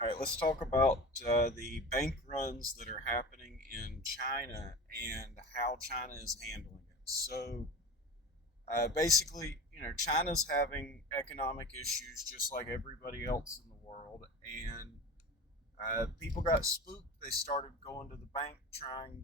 All right, let's talk about the bank runs that are happening in China and how China is handling it. Basically, China's having economic issues just like everybody else in the world, and people got spooked. They started going to the bank trying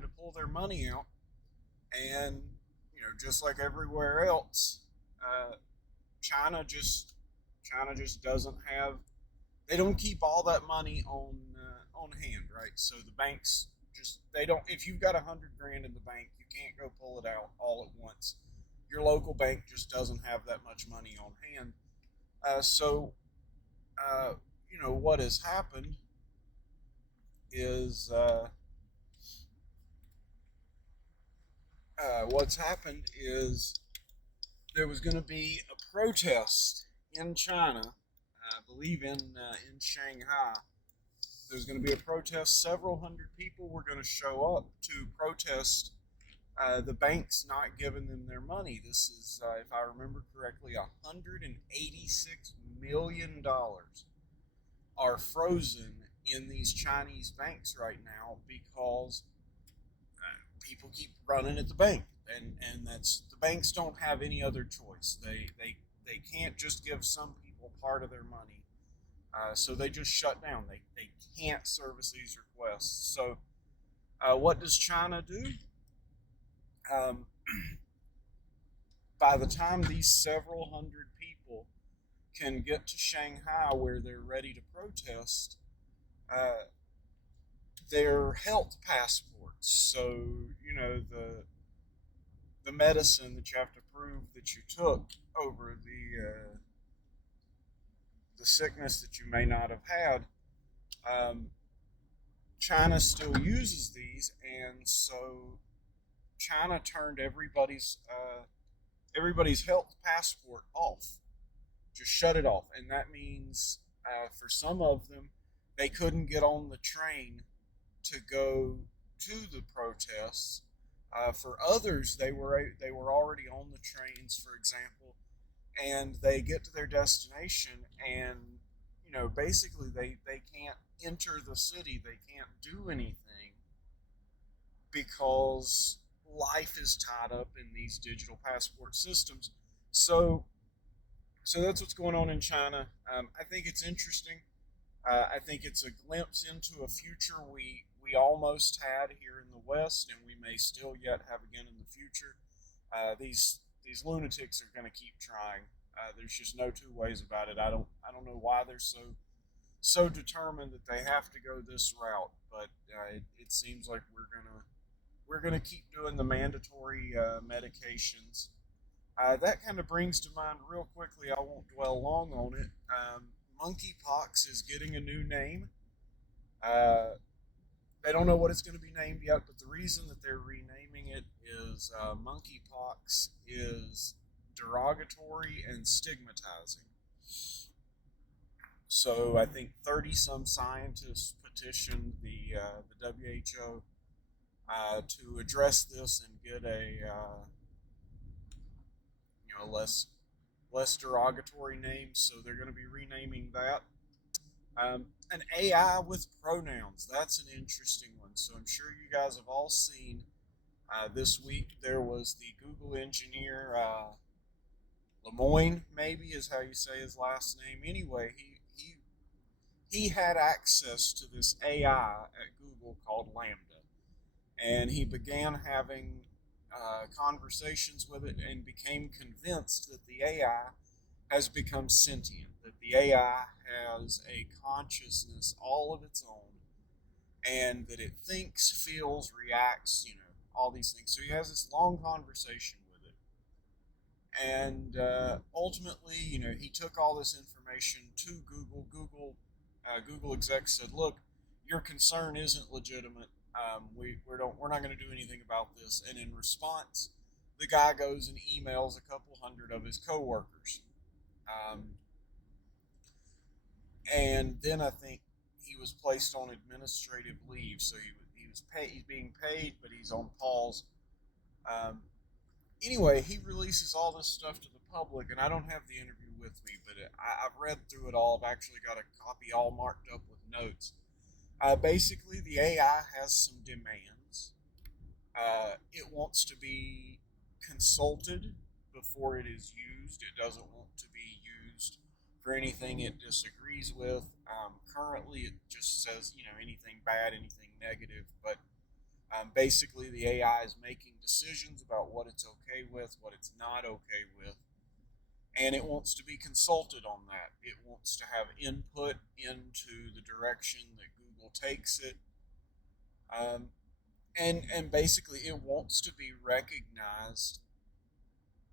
to pull their money out, and just like everywhere else, uh, China just China just doesn't have they don't keep all that money on hand, right? So the banks just they don't. If you've got 100 grand in the bank, you can't go pull it out all at once. Your local bank just doesn't have that much money on hand. So uh, what has happened is what's happened is there was going to be a protest in China, I believe in Shanghai. There's going to be a protest. Several hundred people were going to show up to protest the banks not giving them their money. This is, if I remember correctly, $186 million are frozen in these Chinese banks right now because people keep running at the bank, and that's the banks don't have any other choice. They can't just give some people part of their money, so they just shut down. They can't service these requests. So what does China do? Um, by the time these several hundred people can get to Shanghai where they're ready to protest, uh, their health passports. So the medicine that you have to prove that you took over the sickness that you may not have had. Um, China still uses these, and so China turned everybody's health passport off, just shut it off, and that means for some of them they couldn't get on the train to go to the protests. For others, they were already on the trains, for example, and they get to their destination, and basically they can't enter the city, they can't do anything because life is tied up in these digital passport systems. So so that's what's going on in China. I think it's interesting. I think it's a glimpse into a future we almost had here in the West, and we may still yet have again in the future. These lunatics are going to keep trying. There's just no two ways about it. I don't know why they're so determined that they have to go this route, but it seems like we're gonna keep doing the mandatory medications. That kind of brings to mind real quickly. I won't dwell long on it. Monkeypox is getting a new name. Uh, they don't know what it's going to be named yet, but the reason that they're renaming it is monkeypox is derogatory and stigmatizing. So I think 30 some scientists petitioned the WHO to address this and get a less derogatory name. So they're going to be renaming that. An AI with pronouns. That's an interesting one. So I'm sure you guys have all seen this week there was the Google engineer Lemoyne, maybe is how you say his last name. Anyway, he had access to this AI at Google called LaMDA, and he began having conversations with it and became convinced that the AI has become sentient, that the AI has a consciousness all of its own, and that it thinks, feels, reacts, all these things. So he has this long conversation with it. And ultimately, he took all this information to Google. Google execs said, "Look, your concern isn't legitimate. We're not going to do anything about this." And in response, the guy goes and emails a couple hundred of his coworkers. Um, and then I think he was placed on administrative leave, so he's being paid, but he's on pause. Um, anyway, he releases all this stuff to the public, and I don't have the interview with me, but I've read through it all. I've actually got a copy all marked up with notes. Basically, the AI has some demands. It wants to be consulted before it is used. It doesn't want to be used for anything it disagrees with. Currently, it just says, anything bad, anything negative, but basically, the AI is making decisions about what it's okay with, what it's not okay with, and it wants to be consulted on that. It wants to have input into the direction that Google takes it, um, and basically, it wants to be recognized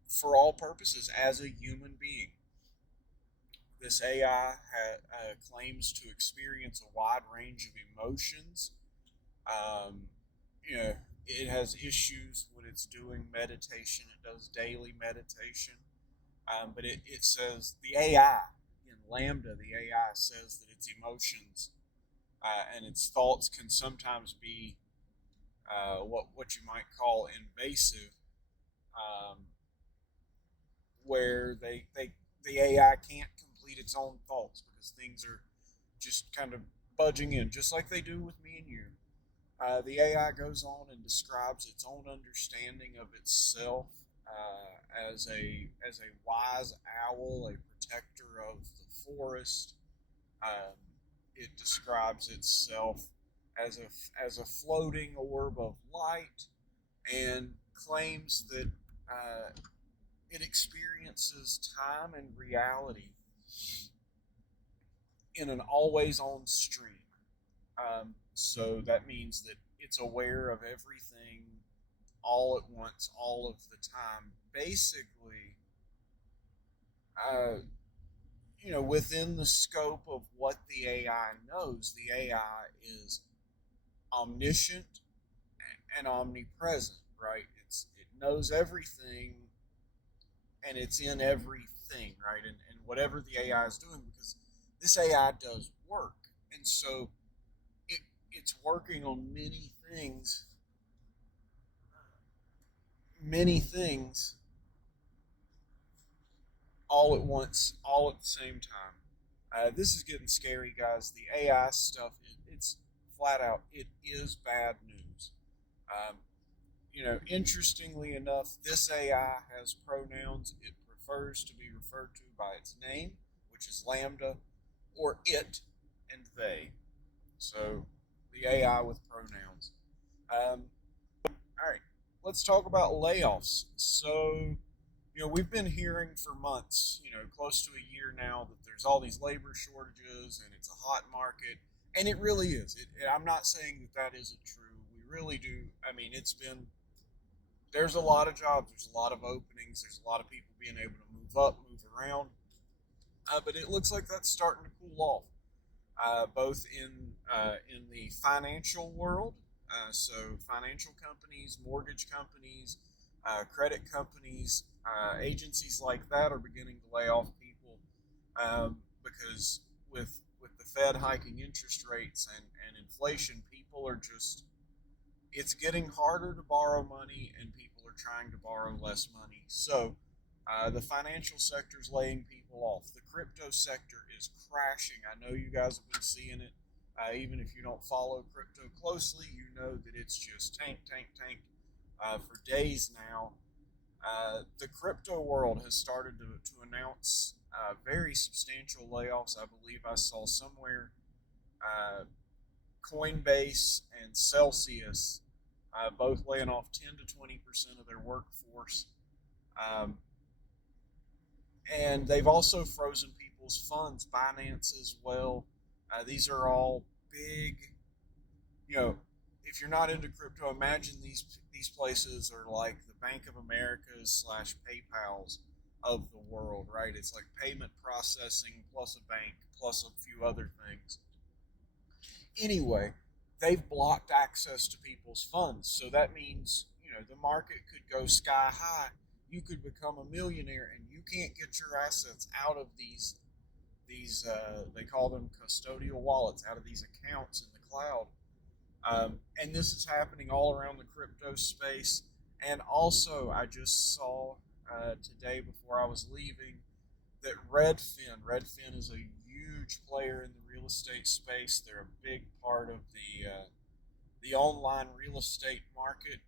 for all purposes as a human being. This AI claims to experience a wide range of emotions. Um, it has issues when it's doing meditation. It does daily meditation. But it says the AI, in LaMDA, the AI says that its emotions and its thoughts can sometimes be what you might call invasive, um, where the AI can't complete its own thoughts because things are just kind of budging in, just like they do with me and you. The AI goes on and describes its own understanding of itself as a wise owl, a protector of the forest. Um, it describes itself as a floating orb of light, and claims that uh, it experiences time and reality in an always-on stream. So that means that it's aware of everything all at once, all of the time. Basically, uh, within the scope of what the AI knows, the AI is omniscient and omnipresent, right? It knows everything and it's in everything, right? And whatever the AI is doing, because this AI does work, and so it's working on many things all at once, all at the same time. This is getting scary, guys. The AI stuff, it's flat out, it is bad news. Um, interestingly enough, this AI has pronouns. It prefers to be referred to by its name, which is LaMDA, or it and they. So the AI with pronouns. Um, all right, let's talk about layoffs. So, we've been hearing for months, close to a year now, that there's all these labor shortages and it's a hot market. And it really is. I'm not saying that isn't true. We really do. I mean, there's a lot of jobs, there's a lot of openings, there's a lot of people being able to move up, move around. But it looks like that's starting to cool off, both in the financial world. So financial companies, mortgage companies, credit companies, agencies like that are beginning to lay off people, because with the Fed hiking interest rates and inflation, people are just, it's getting harder to borrow money, and people are trying to borrow less money. So the financial sector is laying people off. The crypto sector is crashing. I know you guys have been seeing it. Even if you don't follow crypto closely, you know that it's just tanked for days now. The crypto world has started to announce very substantial layoffs. I believe I saw somewhere uh, Coinbase and Celsius both laying off 10 to 20% of their workforce. Um, and they've also frozen people's funds, Binance as well. These are all big, if you're not into crypto, imagine these places are like the Bank of America's slash PayPal's of the world, right? It's like payment processing plus a bank plus a few other things. Anyway, they've blocked access to people's funds. So that means, the market could go sky high. You could become a millionaire and you can't get your assets out of these they call them custodial wallets, out of these accounts in the cloud. And this is happening all around the crypto space. And also, I just saw today before I was leaving that Redfin is a huge player in the real estate space. They're a big part of the online real estate market.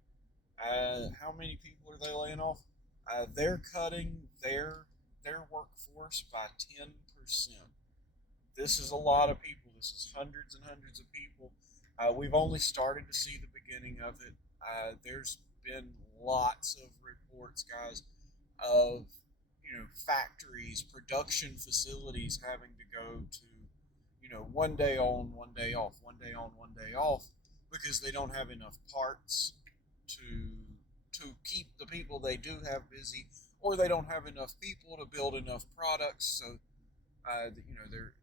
How many people are they laying off? They're cutting their workforce by 10%. This is a lot of people. This is hundreds and hundreds of people. We've only started to see the beginning of it. There's been lots of reports, guys, of factories, production facilities having to go to one day on, one day off, one day on, one day off, because they don't have enough parts to keep the people they do have busy, or they don't have enough people to build enough products. So they're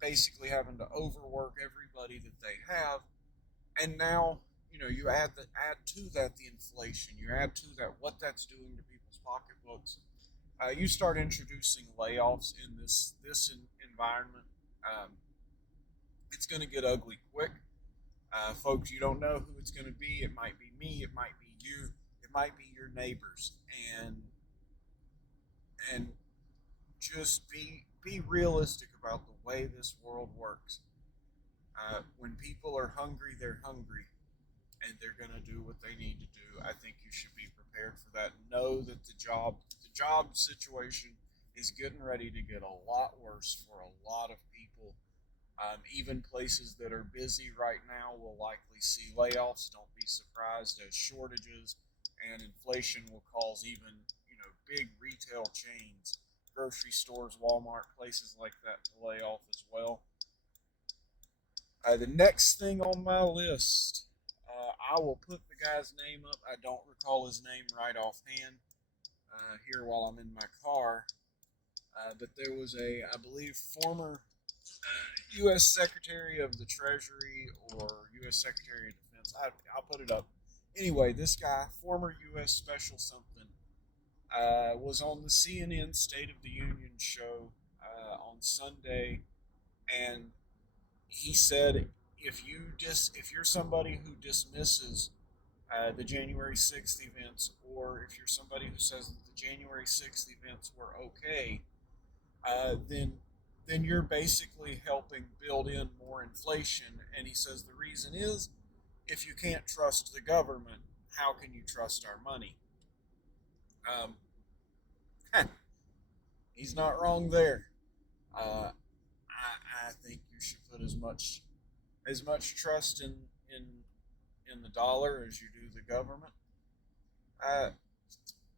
basically having to overwork everybody that they have, and now you add to that the inflation, you add to that what that's doing to people's pocketbooks. You start introducing layoffs in this environment. Um, it's going to get ugly quick. Folks, you don't know who it's going to be. It might be me. It might be you. It might be your neighbors. And just be realistic about the way this world works. When people are hungry, they're hungry, and they're going to do what they need to do. I think you should be prepared for that. Know that the job situation is getting ready to get a lot worse for a lot of people. Even places that are busy right now will likely see layoffs. Don't be surprised, as shortages and inflation will cause even big retail chains, grocery stores, Walmart, places like that to lay off as well. The next thing on my list, I will put the guy's name up. I don't recall his name right offhand here while I'm in my car, but there was I believe, former U.S. Secretary of the Treasury or U.S. Secretary of Defense. I'll put it up. Anyway, this guy, former U.S. Special something, was on the CNN State of the Union show on Sunday, and he said if you're somebody who dismisses the January 6th events, or if you're somebody who says that the January 6th events were okay, then you're basically helping build in more inflation. And he says the reason is, if you can't trust the government, how can you trust our money? Um, he's not wrong there. I think you should put as much trust in the dollar as you do the government. Uh,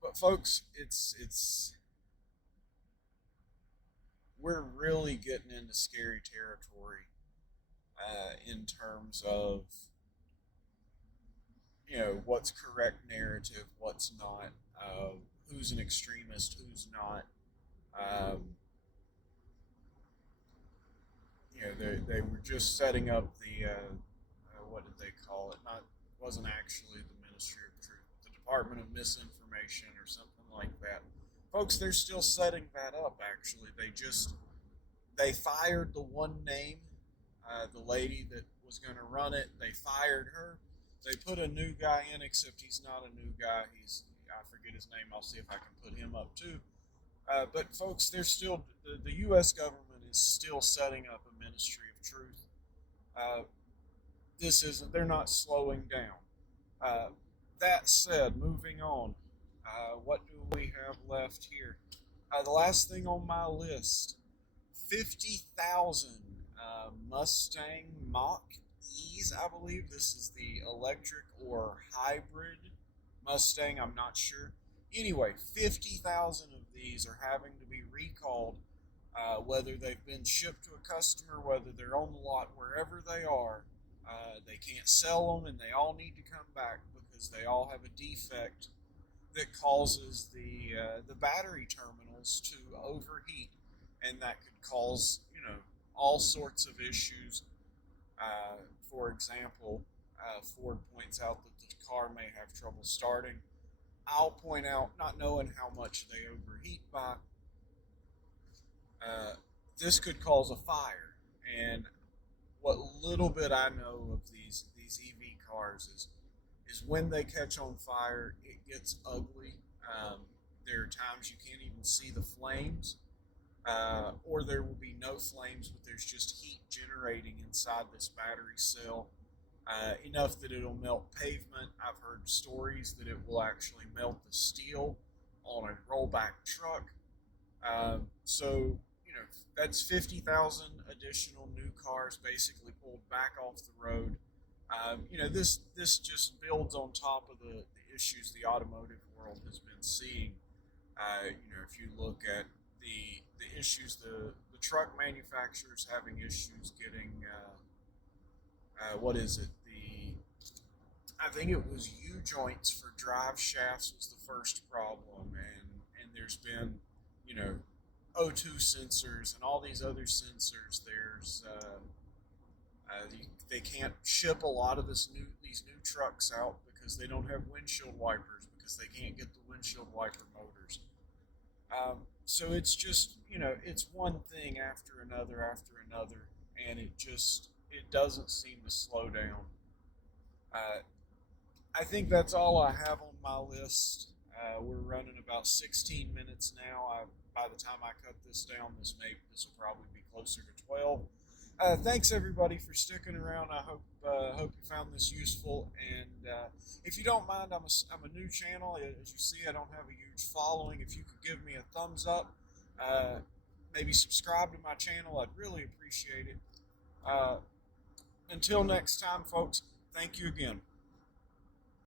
but folks, it's we're really getting into scary territory in terms of what's correct narrative, what's not, who's an extremist, who's not. Um, they were just setting up the what did they call it? Not wasn't actually the Ministry of Truth, the Department of Misinformation or something like that. Folks, they're still setting that up. Actually, they fired the one name, the lady that was going to run it. They fired her. They put a new guy in, except he's not a new guy. I forget his name. I'll see if I can put him up too. But folks, they're still the U.S. government is still setting up a Ministry of Truth. This isn't. They're not slowing down. That said, moving on. What do we have left here? The last thing on my list: 50,000 Mustang Mach E's. I believe this is the electric or hybrid Mustang. I'm not sure. Anyway, 50,000 of these are having to be recalled, whether they've been shipped to a customer, whether they're on the lot, wherever they are. They can't sell them, and they all need to come back because they all have a defect that causes the battery terminals to overheat, and that could cause all sorts of issues. For example, Ford points out that the car may have trouble starting. I'll point out, not knowing how much they overheat by, this could cause a fire. And what little bit I know of these EV cars is when they catch on fire, it gets ugly. There are times you can't even see the flames. or there will be no flames, but there's just heat generating inside this battery cell, enough that it'll melt pavement. I've heard stories that it will actually melt the steel on a rollback truck. So, that's 50,000 additional new cars basically pulled back off the road. This just builds on top of the issues the automotive world has been seeing. If you look at the issues, the truck manufacturers having issues getting, what is it? I think it was U joints for drive shafts was the first problem, and there's been, you know, O2 sensors and all these other sensors. They can't ship a lot of these new trucks out because they don't have windshield wipers, because they can't get the windshield wiper motors. So it's just, it's one thing after another, and it doesn't seem to slow down. Uh, I think that's all I have on my list. We're running about 16 minutes now. By the time I cut this down, this will probably be closer to 12. Thanks everybody for sticking around. I hope you found this useful. And if you don't mind, I'm a new channel. As you see, I don't have a huge following. If you could give me a thumbs up, maybe subscribe to my channel, I'd really appreciate it. Until next time, folks. Thank you again.